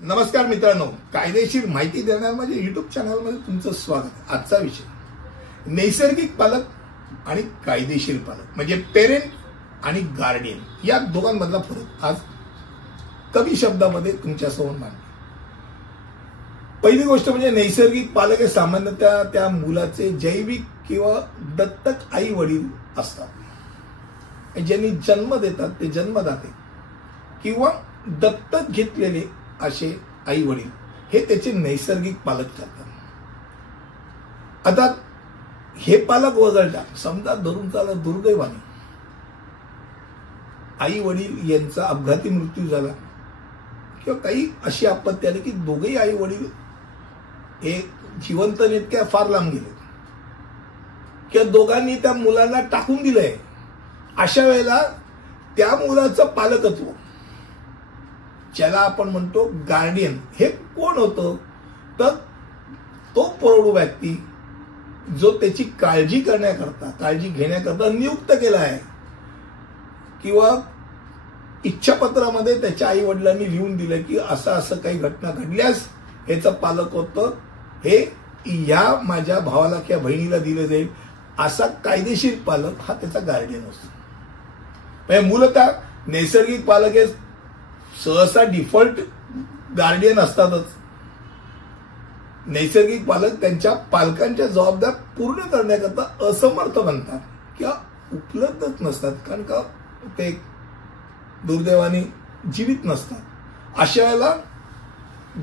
नमस्कार मित्रांनो, कायदेशीर माहिती देणार माझ्या युट्यूब चॅनलमध्ये तुमचं स्वागत। आजचा विषय नैसर्गिक पालक आणि कायदेशीर पालक म्हणजे पेरेंट आणि गार्डियन या दोघांमधला फरक आज कमी शब्दामध्ये तुमच्यासमोर मांडतो। पहिली गोष्ट म्हणजे नैसर्गिक पालक हे सामान्यतः त्या मुलाचे जैविक किंवा दत्तक आई वडील असतात, ज्यांनी जन्म देतात ते जन्मदाते किंवा दत्तक घेतलेले असे आई वडील हे त्याचे नैसर्गिक पालक ठरतात। आता हे पालक वगळता समजा धरून चालत दुर्दैवाने आई वडील यांचा अपघाती मृत्यू झाला किंवा काही अशी आपत्ती आली की दोघेही आई वडील हे जिवंत नेतक्या फार लांब गेले किंवा दोघांनी त्या मुलांना टाकून दिलंय, अशा वेळेला त्या मुलाचं पालकत्व ज्याला आपण म्हणतो गार्डियन हे कोण होतं, तर तो प्रौढ व्यक्ती जो त्याची काळजी घेण्याकरता नियुक्त केला आहे किंवा इच्छापत्रामध्ये त्याच्या आई वडिलांनी लिहून दिलं की असं काही घटना घडल्यास याचं पालक होतं हे या माझ्या भावाला किंवा बहिणीला दिलं जाईल, असा कायदेशीर पालक हा त्याचा गार्डियन असतो। म्हणजे मूलतः नैसर्गिक पालक हे सहसा डिफॉल्ट गार्डियन असतातच। नैसर्गिक पालक त्यांच्या पालकांच्या जबाबदाऱ्या पूर्ण करण्याकरता असमर्थ बनतात किंवा उपलब्धच नसतात, कारण का ते दुर्दैवाने जीवित नसतात। अशा वेळेला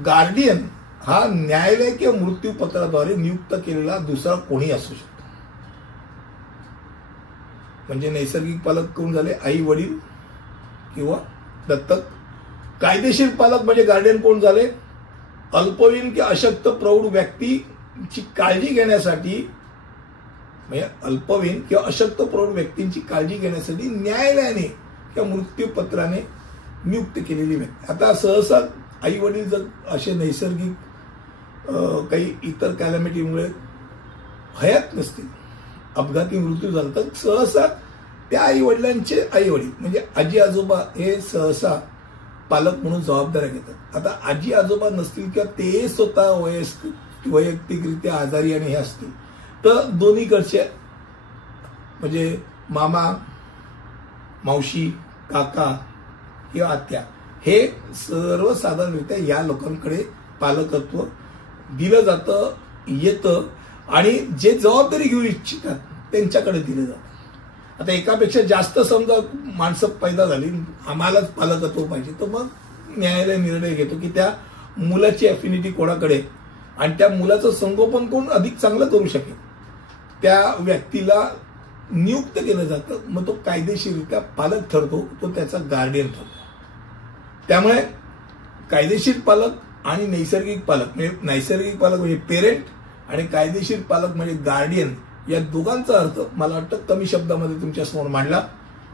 गार्डियन हा न्यायालय किंवा मृत्यूपत्राद्वारे नियुक्त केलेला दुसरा कोणी असू शकतो। म्हणजे नैसर्गिक पालक कोण झाले, आई वडील किंवा दत्तक। कायदेशीर पालक म्हणजे गार्डियन कोण झाले, अल्पवयीन किंवा अशक्त प्रौढ व्यक्तीची काळजी घेण्यासाठी, म्हणजे अल्पवयीन किंवा अशक्त प्रौढ व्यक्तींची काळजी घेण्यासाठी न्यायालयाने किंवा मृत्यूपत्राने नियुक्त केलेली व्यक्ती। आता सहसा आई वडील जर असे नैसर्गिक काही इतर कॅलॅमिटीमुळे हयात नसतील, अपघाती मृत्यू झाला, तर सहसा त्या आई वडिलांचे आई वडील म्हणजे आजी आजोबा हे सहसा पालक म्हणून जबाबदाऱ्या घेतात। आता आजी आजोबा नसतील किंवा ते स्वतः वैयक्तिकरित्या आजारी आणि हे असतील, तर दोन्हीकडचे म्हणजे मामा मावशी काका किंवा आत्या हे सर्वसाधारणरित्या या लोकांकडे पालकत्व दिलं जातं येतं आणि जे जबाबदारी घेऊ इच्छितात त्यांच्याकडे दिलं जातं। आता एकापेक्षा जास्त समजा माणसं पैदा झाली, आम्हालाच पालकत्व पाहिजे, तर मग न्यायालय निर्णय घेतो की त्या मुलाची अफिनिटी कोणाकडे आणि त्या मुलाचं संगोपन कोण अधिक चांगलं करू शकेल त्या व्यक्तीला नियुक्त केलं जातं। मग तो कायदेशीररित्या पालक ठरतो, तो त्याचा गार्डियन ठरतो। त्यामुळे कायदेशीर पालक आणि नैसर्गिक पालक म्हणजे पेरेंट आणि कायदेशीर पालक म्हणजे गार्डियन या दोघांचा अर्थ मला वाटतं कमी शब्दामध्ये तुमच्या समोर मांडला।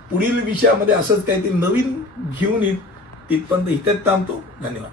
पुढील विषयामध्ये असंच काहीतरी नवीन घेऊन येईल, तिथपर्यंत इथेच थांबतो। धन्यवाद।